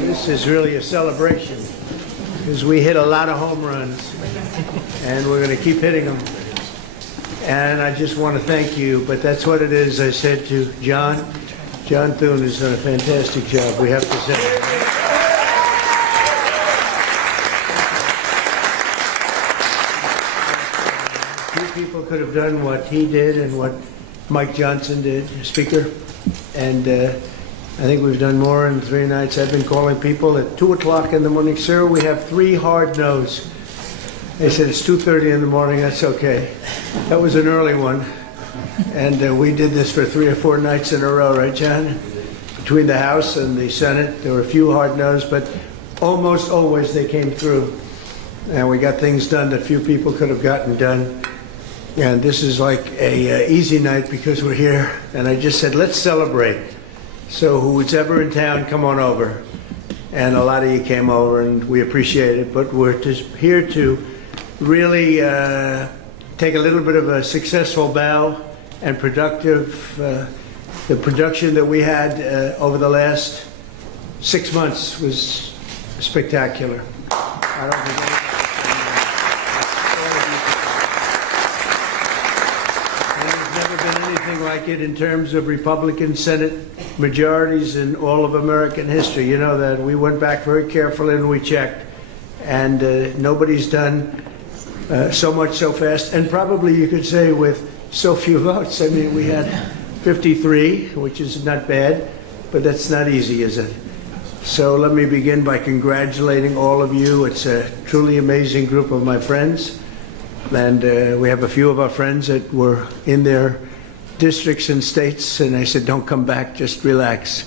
This is really a celebration because we hit a lot of home runs and we're going to keep hitting them. And I just want to thank you, but that's what it is. I said to John Thune has done a fantastic job, we have to say. Few people could have done what he did and what Mike Johnson did, Speaker, and I think we've done more in 3 nights. I've been calling people at 2 o'clock in the morning, sir, we have 3 hard no's. They said it's 2:30 in the morning, that's okay. That was an early one. And we did this for 3 or 4 nights in a row, right, John? Between the House and the Senate, there were a few hard no's, but almost always they came through. And we got things done that few people could have gotten done. And this is like a easy night because we're here. And I just said, let's celebrate. So who's ever in town, come on over. And a lot of you came over, and we appreciate it. But we're just here to really take a little bit of a successful bow and productive. The production that we had over the last 6 months was spectacular. I don't think like it in terms of Republican Senate majorities in all of American history. You know that. We went back very carefully and we checked. And nobody's done so much so fast. And probably you could say with so few votes. I mean, we had 53, which is not bad, but that's not easy, is it? So let me begin by congratulating all of you. It's a truly amazing group of my friends. And we have a few of our friends that were in their districts and states, and I said, don't come back, just relax.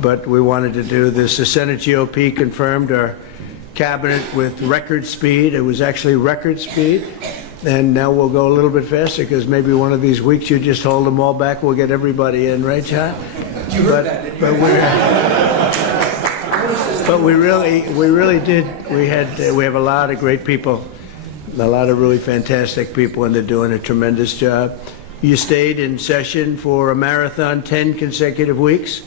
But we wanted to do this. The Senate GOP confirmed our cabinet with record speed. It was actually record speed. And now we'll go a little bit faster because maybe one of these weeks you just hold them all back. We'll get everybody in, right, John? You heard that, didn't you? But we really did. We have a lot of great people, a lot of really fantastic people, and they're doing a tremendous job. You stayed in session for a marathon 10 consecutive weeks,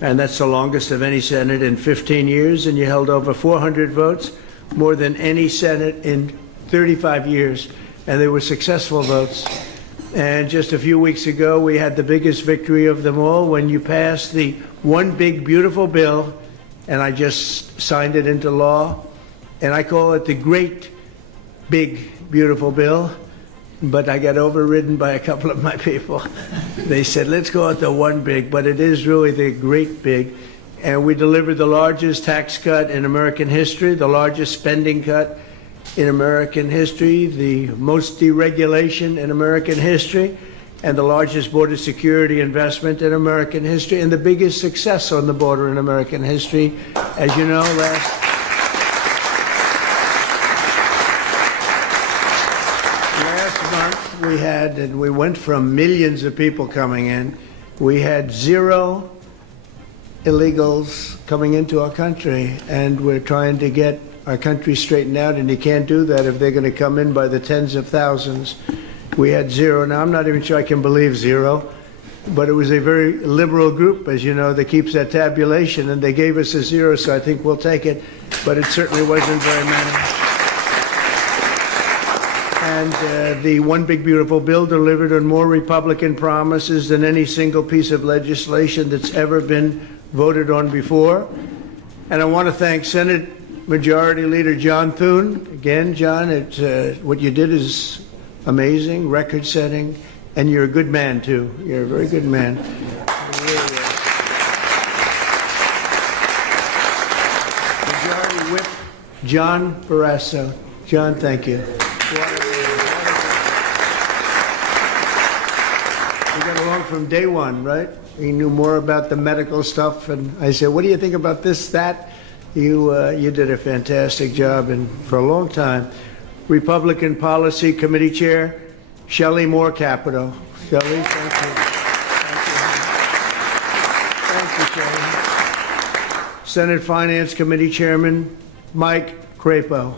and that's the longest of any Senate in 15 years, and you held over 400 votes, more than any Senate in 35 years, and they were successful votes. And just a few weeks ago, we had the biggest victory of them all when you passed the One Big Beautiful Bill, and I just signed it into law, and I call it the Great Big Beautiful Bill. But I got overridden by a couple of my people. They said, let's call it the One Big, but it is really the Great Big. And we delivered the largest tax cut in American history, the largest spending cut in American history, the most deregulation in American history, and the largest border security investment in American history, and the biggest success on the border in American history. As you know, last month we had, and we went from millions of people coming in, we had 0 illegals coming into our country, and we're trying to get our country straightened out, and you can't do that if they're going to come in by the tens of thousands. We had 0. Now, I'm not even sure I can believe 0, but it was a very liberal group, as you know, that keeps that tabulation, and they gave us a 0, so I think we'll take it, but it certainly wasn't very many. And the One Big Beautiful Bill delivered on more Republican promises than any single piece of legislation that's ever been voted on before. And I want to thank Senate Majority Leader John Thune. Again, John, what you did is amazing, record-setting, and you're a good man, too. You're a very good man. Majority Whip John Barrasso. John, thank you. We got along from day one, right? He knew more about the medical stuff, and I said, what do you think about this, that? You did a fantastic job, and for a long time, Republican Policy Committee Chair, Shelley Moore Capito. Shelley, thank you. Thank you, Shelley. Senate Finance Committee Chairman, Mike Crapo.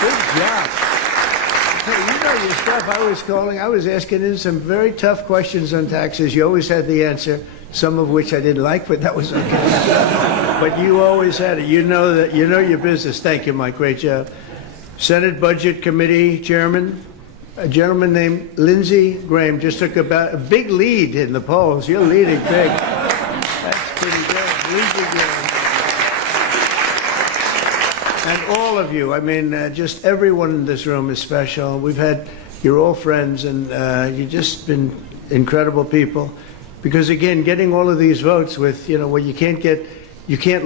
Good job. Hey, you know your stuff. I was asking him some very tough questions on taxes. You always had the answer. some of which I didn't like, but that was okay. But you always had it. You know that, you know your business. Thank you, Mike. Great job. Senate Budget Committee Chairman, a gentleman named Lindsey Graham, just took about a big lead in the polls. You're leading big. That's pretty good. Lindsey Graham. And all of you, I mean, just everyone in this room is special. We've had, you're all friends, and you've just been incredible people. Because again, getting all of these votes with, you know, where you can't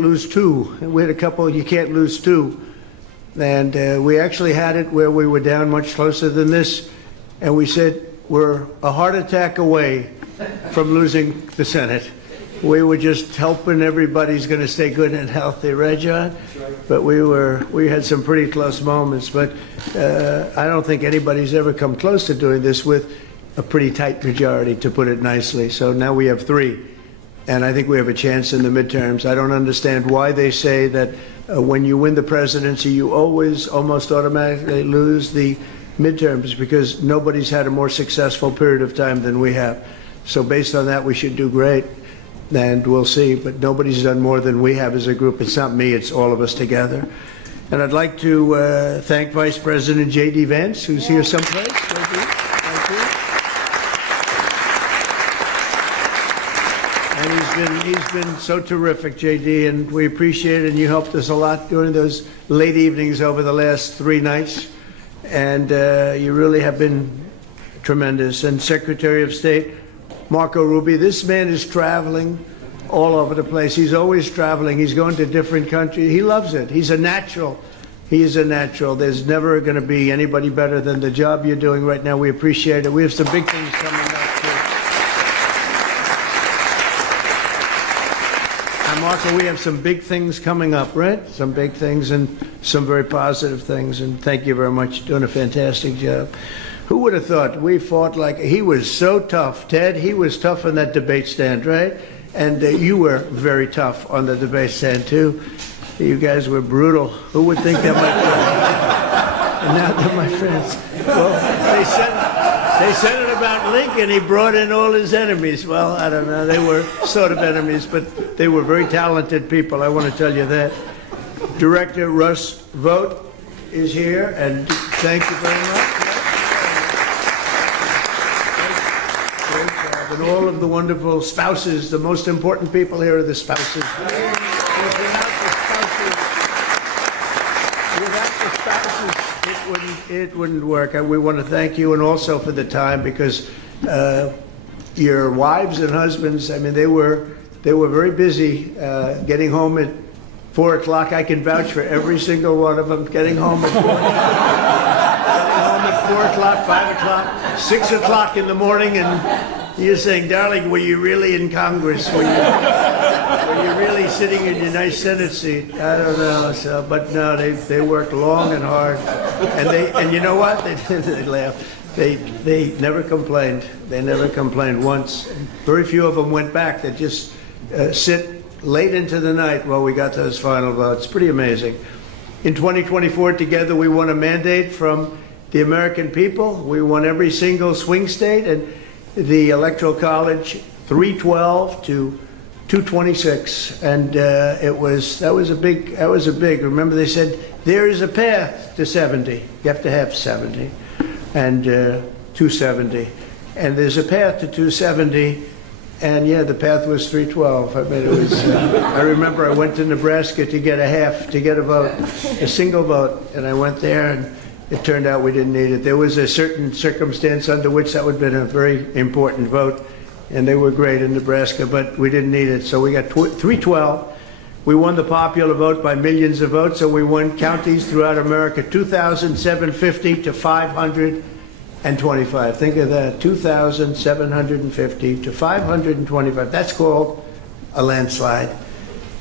lose two. And we had a couple, you can't lose two. And we actually had it where we were down much closer than this. And we said, we're a heart attack away from losing the Senate. We were just hoping everybody's going to stay good and healthy, right, John? But we had some pretty close moments. But I don't think anybody's ever come close to doing this with a pretty tight majority, to put it nicely. So now we have three, and I think we have a chance in the midterms. I don't understand why they say that when you win the presidency, you always almost automatically lose the midterms, because nobody's had a more successful period of time than we have. So based on that, we should do great, and we'll see. But nobody's done more than we have as a group. It's not me, it's all of us together. And I'd like to thank Vice President J.D. Vance, who's here someplace. Thank you. He's been so terrific, JD, and we appreciate it, and you helped us a lot during those late evenings over the last 3 nights, and you really have been tremendous. And Secretary of State Marco Rubio, this man is traveling all over the place. He's always traveling. He's going to different countries. He loves it. He's a natural. He is a natural. There's never going to be anybody better than the job you're doing right now. We appreciate it. We have some big things coming up, too. Marco, we have some big things coming up, right? Some big things and some very positive things, and thank you very much. You're doing a fantastic job. Who would have thought we fought like, he was so tough, Ted, he was tough on that debate stand, right? And you were very tough on the debate stand, too. You guys were brutal. Who would think that might be? And now they're my friends. Well, they said it about Lincoln, he brought in all his enemies. Well, I don't know, they were sort of enemies, but they were very talented people, I want to tell you that. Director Russ Vogt is here, and thank you very much. Great job. And all of the wonderful spouses, the most important people here are the spouses. It wouldn't work. We want to thank you, and also for the time, because your wives and husbands, I mean, they were very busy getting home at 4 o'clock. I can vouch for every single one of them getting home at 4 o'clock, 5 o'clock, 6 o'clock in the morning, and you're saying, darling, were you really in Congress? Were you really sitting in your nice Senate seat? I don't know. So, but no, they worked long and hard, and you know what? They laughed. They never complained. They never complained once. Very few of them went back. They just sit late into the night while we got those final votes. Pretty amazing. In 2024, together, we won a mandate from the American people. We won every single swing state, and the Electoral College, 312 to 226, and that was a big. Remember, they said there is a path to 70. You have to have 70, and 270, and there's a path to 270, and yeah, the path was 312. I mean, it was. I remember I went to Nebraska to get a vote, a single vote, and I went there, and it turned out we didn't need it. There was a certain circumstance under which that would have been a very important vote, and they were great in Nebraska, but we didn't need it. So we got 312. We won the popular vote by millions of votes, so we won counties throughout America, 2,750 to 525. Think of that, 2,750 to 525. That's called a landslide.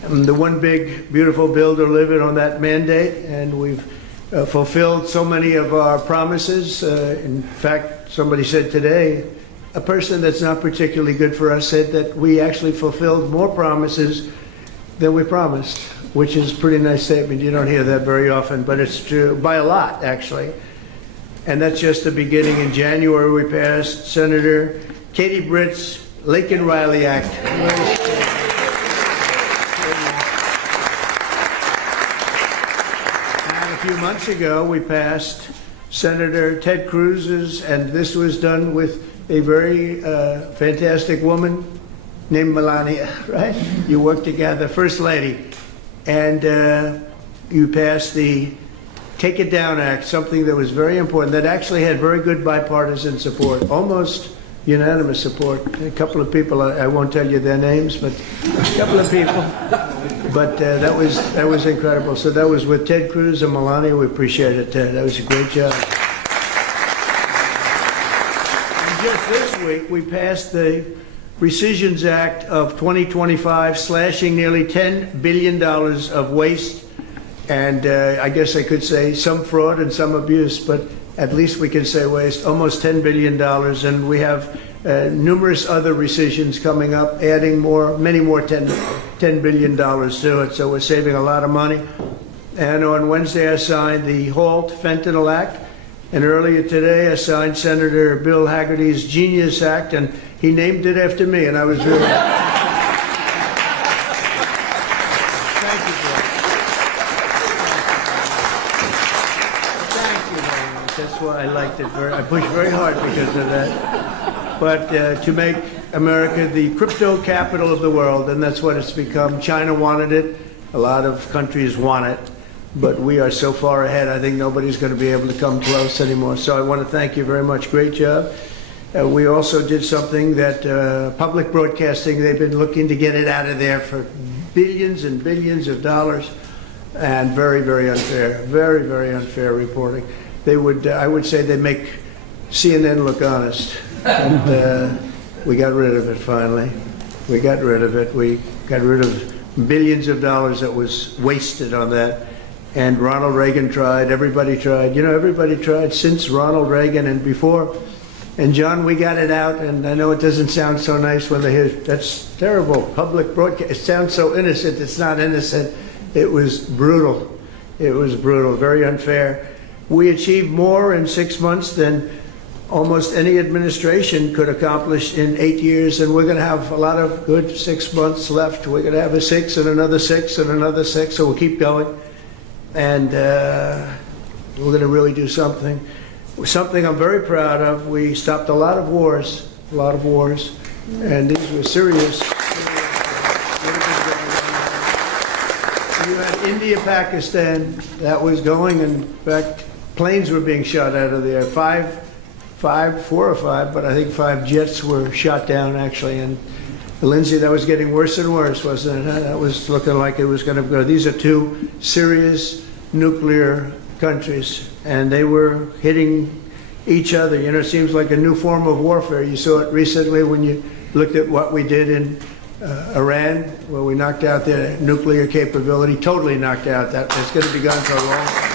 And the one big, beautiful bill delivered on that mandate, and we've fulfilled so many of our promises. In fact, somebody said today, a person that's not particularly good for us said that we actually fulfilled more promises than we promised, which is a pretty nice statement. You don't hear that very often, but it's true, by a lot, actually. And that's just the beginning. In January, we passed Senator Katie Britt's Lincoln Riley Act. And a few months ago, we passed Senator Ted Cruz's, and this was done with a very fantastic woman named Melania, right? You worked together, First Lady, and you passed the Take It Down Act, something that was very important, that actually had very good bipartisan support, almost unanimous support. A couple of people, I won't tell you their names, but a couple of people. But that was incredible. So that was with Ted Cruz and Melania. We appreciate it, Ted. That was a great job. And just this week, we passed the Rescissions Act of 2025, slashing nearly $10 billion of waste. And I guess I could say some fraud and some abuse, but at least we can say waste, almost $10 billion. And we have numerous other rescissions coming up, adding many more $10 billion to it. So we're saving a lot of money. And on Wednesday, I signed the HALT Fentanyl Act. And earlier today, I signed Senator Bill Hagerty's Genius Act, and he named it after me, and I was really... That's why I liked it. I pushed very hard because of that. But to make America the crypto capital of the world, and that's what it's become. China wanted it. A lot of countries want it. But we are so far ahead, I think nobody's going to be able to come close anymore. So I want to thank you very much. Great job. We also did something that public broadcasting, they've been looking to get it out of there for billions and billions of dollars. And very, very unfair. Very, very unfair reporting. They would, I would say they make CNN look honest. And we got rid of it finally. We got rid of it. We got rid of billions of dollars that was wasted on that. And Ronald Reagan tried, everybody tried. You know, everybody tried since Ronald Reagan and before. And John, we got it out, and I know it doesn't sound so nice when they hear, that's terrible, public broadcast. It sounds so innocent, it's not innocent. It was brutal. It was brutal, very unfair. We achieved more in 6 months than almost any administration could accomplish in 8 years, and we're going to have a lot of good 6 months left. We're going to have a 6 and another 6 and another 6, so we'll keep going. And we're going to really do something. Something I'm very proud of. We stopped a lot of wars, and these were serious. You had India, Pakistan, that was going, and in fact, planes were being shot out of there. Four or five, but I think 5 jets were shot down actually. And Lindsay, that was getting worse and worse, wasn't it? That was looking like it was going to go. These are 2 serious nuclear countries, and they were hitting each other. You know, it seems like a new form of warfare. You saw it recently when you looked at what we did in Iran, where we knocked out their nuclear capability, totally knocked out. It's going to be gone for a long time.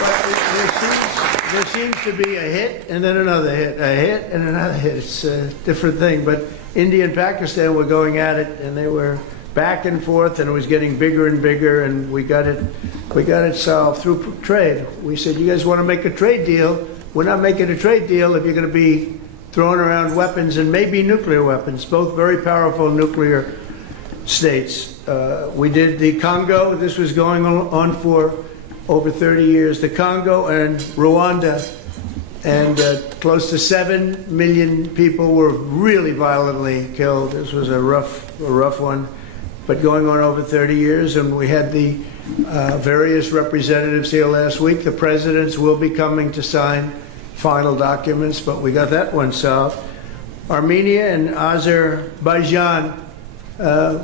But there seems to be a hit and then another hit, a hit and another hit. It's a different thing. But India and Pakistan were going at it, and they were back and forth, and it was getting bigger and bigger, and we got it solved through trade. We said, you guys want to make a trade deal? We're not making a trade deal if you're going to be throwing around weapons, and maybe nuclear weapons, both very powerful nuclear states. We did the Congo. This was going on for over 30 years. The Congo and Rwanda, and close to 7 million people were really violently killed. This was a rough one, but going on over 30 years. And we had the various representatives here last week. The presidents will be coming to sign final documents, but we got that one solved. Armenia and Azerbaijan,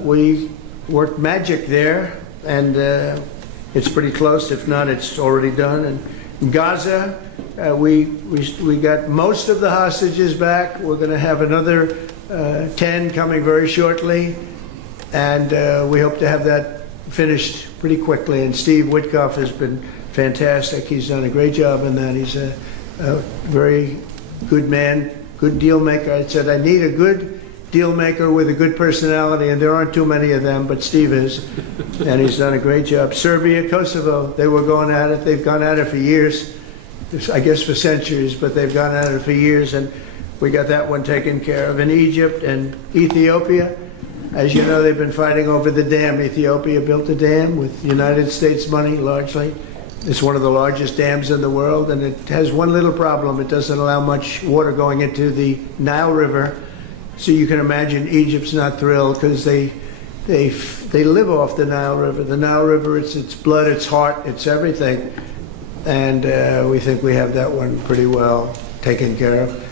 we worked magic there, and it's pretty close. If not, it's already done. And Gaza, we got most of the hostages back. We're going to have another 10 coming very shortly, and we hope to have that finished pretty quickly. And Steve Witkoff has been fantastic. He's done a great job in that. He's a very good man, good deal maker. I said, I need a good deal maker with a good personality, and there aren't too many of them, but Steve is, and he's done a great job. Serbia, Kosovo, they were going at it. They've gone at it for years, I guess for centuries, but they've gone at it for years. And we got that one taken care of. In Egypt and Ethiopia, as you know, they've been fighting over the dam. Ethiopia built a dam with United States money, largely. It's one of the largest dams in the world, and it has one little problem. It doesn't allow much water going into the Nile River. So you can imagine Egypt's not thrilled because they live off the Nile River. The Nile River, it's blood, it's heart, it's everything. And we think we have that one pretty well taken care of.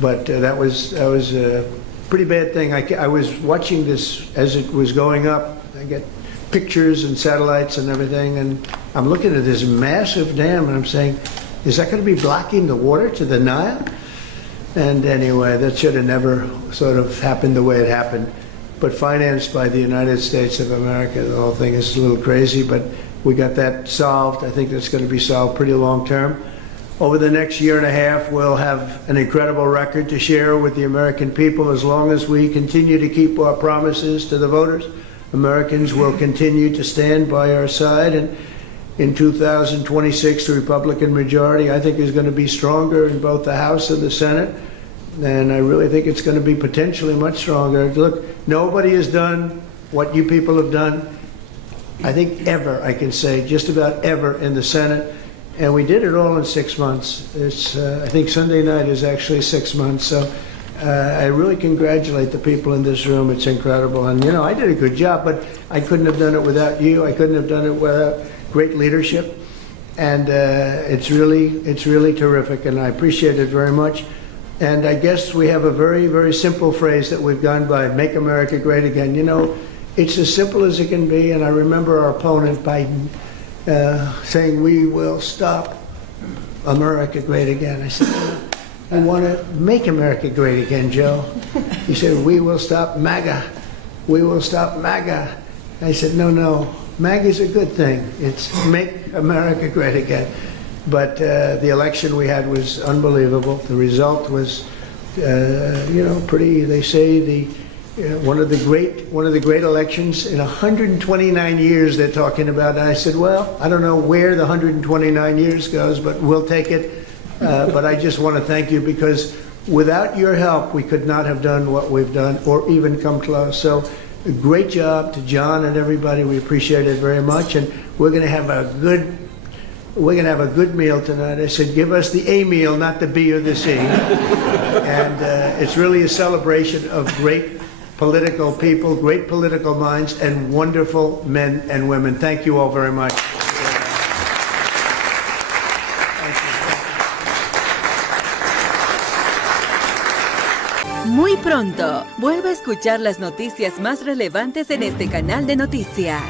But that was a pretty bad thing. I was watching this as it was going up. I get pictures and satellites and everything, and I'm looking at this massive dam, and I'm saying, is that going to be blocking the water to the Nile? And anyway, that should have never sort of happened the way it happened. But financed by the United States of America, the whole thing is a little crazy, but we got that solved. I think that's going to be solved pretty long term. Over the next year and a half, we'll have an incredible record to share with the American people. As long as we continue to keep our promises to the voters, Americans will continue to stand by our side. And in 2026, the Republican majority, I think, is going to be stronger in both the House and the Senate. And I really think it's going to be potentially much stronger. Look, nobody has done what you people have done, I think, ever, I can say, just about ever in the Senate. And we did it all in 6 months. It's, I think Sunday night is actually 6 months. So I really congratulate the people in this room. It's incredible. And, you know, I did a good job, but I couldn't have done it without you. I couldn't have done it without great leadership. And it's really terrific, and I appreciate it very much. And I guess we have a very, very simple phrase that we've gone by, make America great again. You know, it's as simple as it can be, and I remember our opponent, Biden, saying, we will stop America great again. I said, I want to make America great again, Joe. He said, we will stop MAGA. We will stop MAGA. I said, no, MAGA is a good thing. It's make America great again. But the election we had was unbelievable. The result was, you know, pretty. They say one of the great elections in 129 years. They're talking about. And I said, well, I don't know where the 129 years goes, but we'll take it. But I just want to thank you, because without your help, we could not have done what we've done, or even come close. So, a great job to John and everybody. We appreciate it very much, and we're going to have a good meal tonight. I said, give us the A meal, not the B or the C. And it's really a celebration of great political people, great political minds, and wonderful men and women. Thank you all very much. Muy pronto, vuelve a escuchar las noticias más relevantes en este canal de noticias.